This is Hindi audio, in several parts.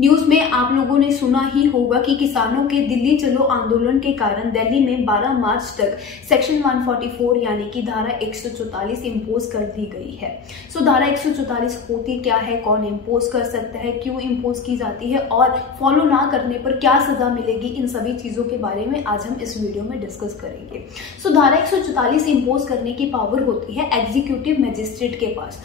न्यूज में आप लोगों ने सुना ही होगा कि किसानों के दिल्ली चलो आंदोलन के कारण दिल्ली में 12 मार्च तक सेक्शन 144 यानी कि धारा 144 इम्पोज कर दी गई है। सो धारा 144 होती क्या है, कौन इम्पोज कर सकता है, क्यों इम्पोज की जाती है और फॉलो ना करने पर क्या सजा मिलेगी, इन सभी चीजों के बारे में आज हम इस वीडियो में डिस्कस करेंगे। सो धारा 144 इम्पोज करने की पावर होती है एग्जीक्यूटिव मजिस्ट्रेट के पास।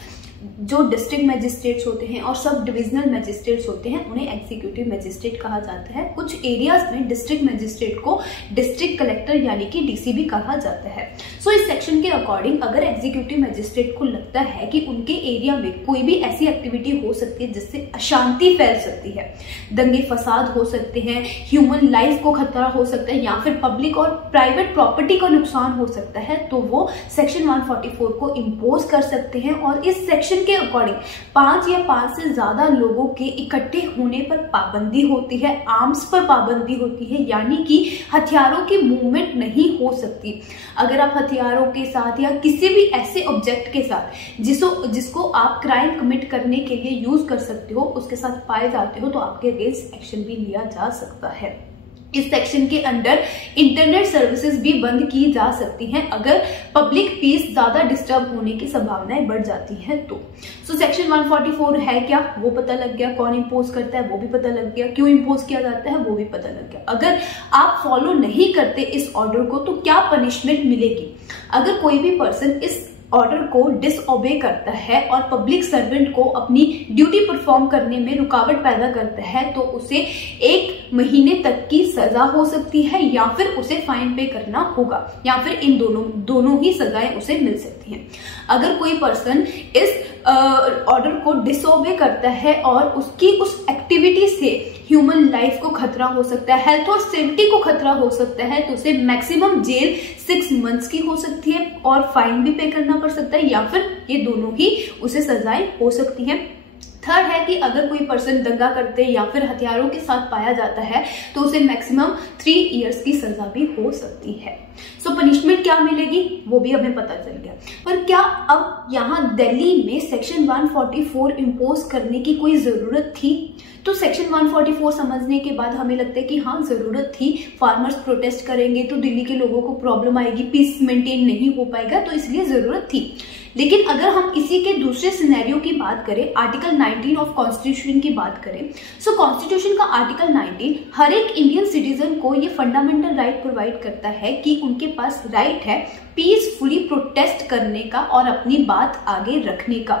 जो डिस्ट्रिक्ट मजिस्ट्रेट्स होते हैं और सब डिविजनल मजिस्ट्रेट्स होते हैं उन्हें एग्जीक्यूटिव मजिस्ट्रेट कहा जाता है। कुछ एरियाज में डिस्ट्रिक्ट मजिस्ट्रेट को डिस्ट्रिक्ट कलेक्टर यानी कि डीसी भी कहा जाता है। सो इस सेक्शन के अकॉर्डिंग अगर एग्जीक्यूटिव मजिस्ट्रेट को लगता है कि उनके एरिया में कोई भी ऐसी एक्टिविटी हो सकती है जिससे अशांति फैल सकती है, दंगे फसाद हो सकते हैं, ह्यूमन लाइफ को खतरा हो सकता है या फिर पब्लिक और प्राइवेट प्रॉपर्टी का नुकसान हो सकता है, तो वो सेक्शन 144 को इम्पोज कर सकते हैं। और इस सेक्शन के अकॉर्डिंग 5 या 5 से ज्यादा लोगों के इकट्ठे होने पर पाबंदी होती है, आर्म्स पर पाबंदी होती है, यानी कि हथियारों की मूवमेंट नहीं हो सकती। अगर आप हथियारों के साथ या किसी भी ऐसे ऑब्जेक्ट के साथ जिसको आप क्राइम कमिट करने के लिए यूज कर सकते हो उसके साथ पाए जाते हो तो आपके अगेंस्ट एक्शन भी लिया जा सकता है। इस सेक्शन के अंडर इंटरनेट सर्विसेज भी बंद की जा सकती हैं अगर पब्लिक पीस ज्यादा डिस्टर्ब होने की संभावनाएं बढ़ जाती हैं तो। सो सेक्शन 144 है क्या वो पता लग गया, कौन इम्पोज करता है वो भी पता लग गया, क्यों इम्पोज किया जाता है वो भी पता लग गया। अगर आप फॉलो नहीं करते इस ऑर्डर को तो क्या पनिशमेंट मिलेगी। अगर कोई भी पर्सन इस ऑर्डर को डिसओबे करता है और पब्लिक सर्वेंट को अपनी ड्यूटी परफॉर्म करने में रुकावट पैदा करता है तो उसे 1 महीने तक की सजा हो सकती है या फिर उसे फाइन पे करना होगा या फिर इन दोनों ही सजाएं उसे मिल सकती हैं। अगर कोई पर्सन इस ऑर्डर को डिसओबे करता है और उसकी उस एक्टिविटी से ह्यूमन लाइफ को खतरा हो सकता है, हेल्थ और सेफ्टी को खतरा हो सकता है तो उसे मैक्सिमम जेल 6 मंथ्स की हो सकती है और फाइन भी पे करना पड़ सकता है या फिर ये दोनों ही उसे सजाएं हो सकती हैं। थर्ड है कि अगर कोई पर्सन दंगा करते या फिर हथियारों के साथ पाया जाता है तो उसे मैक्सिमम 3 इयर्स की सजा भी हो सकती है। सो पनिशमेंट क्या मिलेगी वो भी हमें पता चल गया। पर क्या अब यहाँ दिल्ली में सेक्शन 144 इम्पोज करने की कोई जरूरत थी? तो सेक्शन 144 समझने के बाद हमें लगता है कि हाँ जरूरत थी। फार्मर्स प्रोटेस्ट करेंगे तो दिल्ली के लोगों को प्रॉब्लम आएगी, पीस मेंटेन नहीं हो पाएगा, तो इसलिए जरूरत थी। लेकिन अगर हम इसी के दूसरे सिनेरियो की बात करें, आर्टिकल 19 ऑफ कॉन्स्टिट्यूशन की बात करें, सो कॉन्स्टिट्यूशन का आर्टिकल 19 हर एक इंडियन सिटीजन को ये फंडामेंटल राइट प्रोवाइड करता है कि उनके पास राइट है पीसफुली प्रोटेस्ट करने का और अपनी बात आगे रखने का।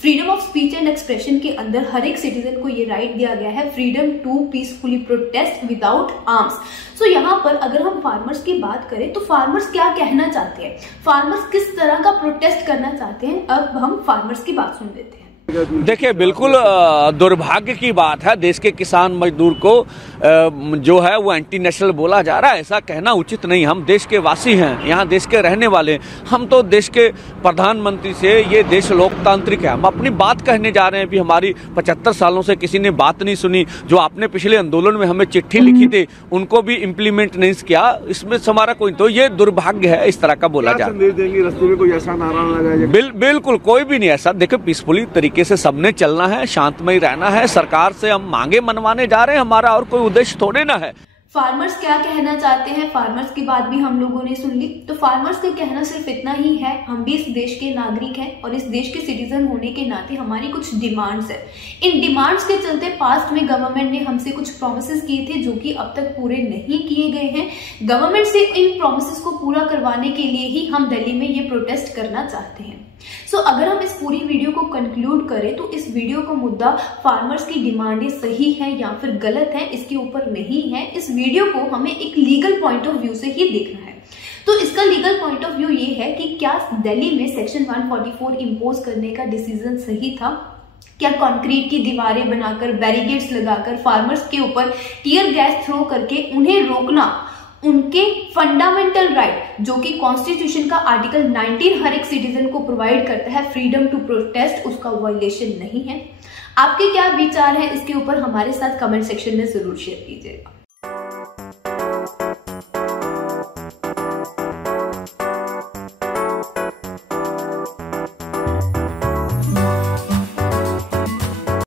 Freedom of speech and expression के अंदर हर एक सिटीजन को ये राइट दिया गया है, freedom to peacefully protest without arms. So यहाँ पर अगर हम फार्मर्स की बात करें तो फार्मर्स क्या कहना चाहते हैं, फार्मर्स किस तरह का प्रोटेस्ट करना चाहते हैं, अब हम फार्मर्स की बात सुन लेते हैं। देखिए, बिल्कुल दुर्भाग्य की बात है, देश के किसान मजदूर को जो है वो एंटी नेशनल बोला जा रहा है। ऐसा कहना उचित नहीं। हम देश के वासी हैं, यहाँ देश के रहने वाले। हम तो देश के प्रधानमंत्री से, ये देश लोकतांत्रिक है, हम अपनी बात कहने जा रहे हैं। भी हमारी 75 सालों से किसी ने बात नहीं सुनी। जो आपने पिछले आंदोलन में हमें चिट्ठी लिखी थी उनको भी इम्प्लीमेंट नहीं किया, इसमें हमारा कोई, तो ये दुर्भाग्य है इस तरह का बोला जा रहा है। रस्ते में कोई ऐसा नारा लगाया? बिल्कुल कोई भी नहीं ऐसा। देखो, पीसफुली तरीके से सबने चलना है, शांतमय रहना है। सरकार से हम मांगे मनवाने जा रहे हैं, हमारा और कोई उद्देश्य थोड़े ना है। फार्मर्स क्या कहना चाहते हैं, फार्मर्स की बात भी हम लोगों ने सुन ली। तो फार्मर्स का कहना सिर्फ इतना ही है, हम भी इस देश के नागरिक हैं और इस देश के सिटीजन होने के नाते हमारी कुछ डिमांड्स है। इन डिमांड्स के चलते पास्ट में गवर्नमेंट ने हमसे कुछ प्रोमिसेस किए थे जो कि अब तक पूरे नहीं किए गए हैं। गवर्नमेंट से इन प्रोमिसेस को पूरा करवाने के लिए ही हम दिल्ली में ये प्रोटेस्ट करना चाहते हैं। सो अगर हम इस पूरी वीडियो को कंक्लूड करें तो इस वीडियो का मुद्दा फार्मर्स की डिमांडें सही है या फिर गलत है इसके ऊपर नहीं है। इस वीडियो को हमें एक लीगल पॉइंट ऑफ व्यू से ही देखना है। तो इसका लीगल पॉइंट ऑफ व्यू ये है कि क्या दिल्ली में सेक्शन 144 इम्पोज करने का डिसीजन सही था? क्या कंक्रीट की दीवारें बनाकर, बैरिकेड्स लगाकर, फार्मर्स के ऊपर टीयर गैस थ्रो करके उन्हें रोकना उनके फंडामेंटल राइट जो कि कॉन्स्टिट्यूशन का आर्टिकल 19 हर एक सिटीजन को प्रोवाइड करता है, फ्रीडम टू प्रोटेस्ट, उसका वायलेशन नहीं है? आपके क्या विचार है इसके ऊपर हमारे साथ कमेंट सेक्शन में जरूर शेयर कीजिएगा।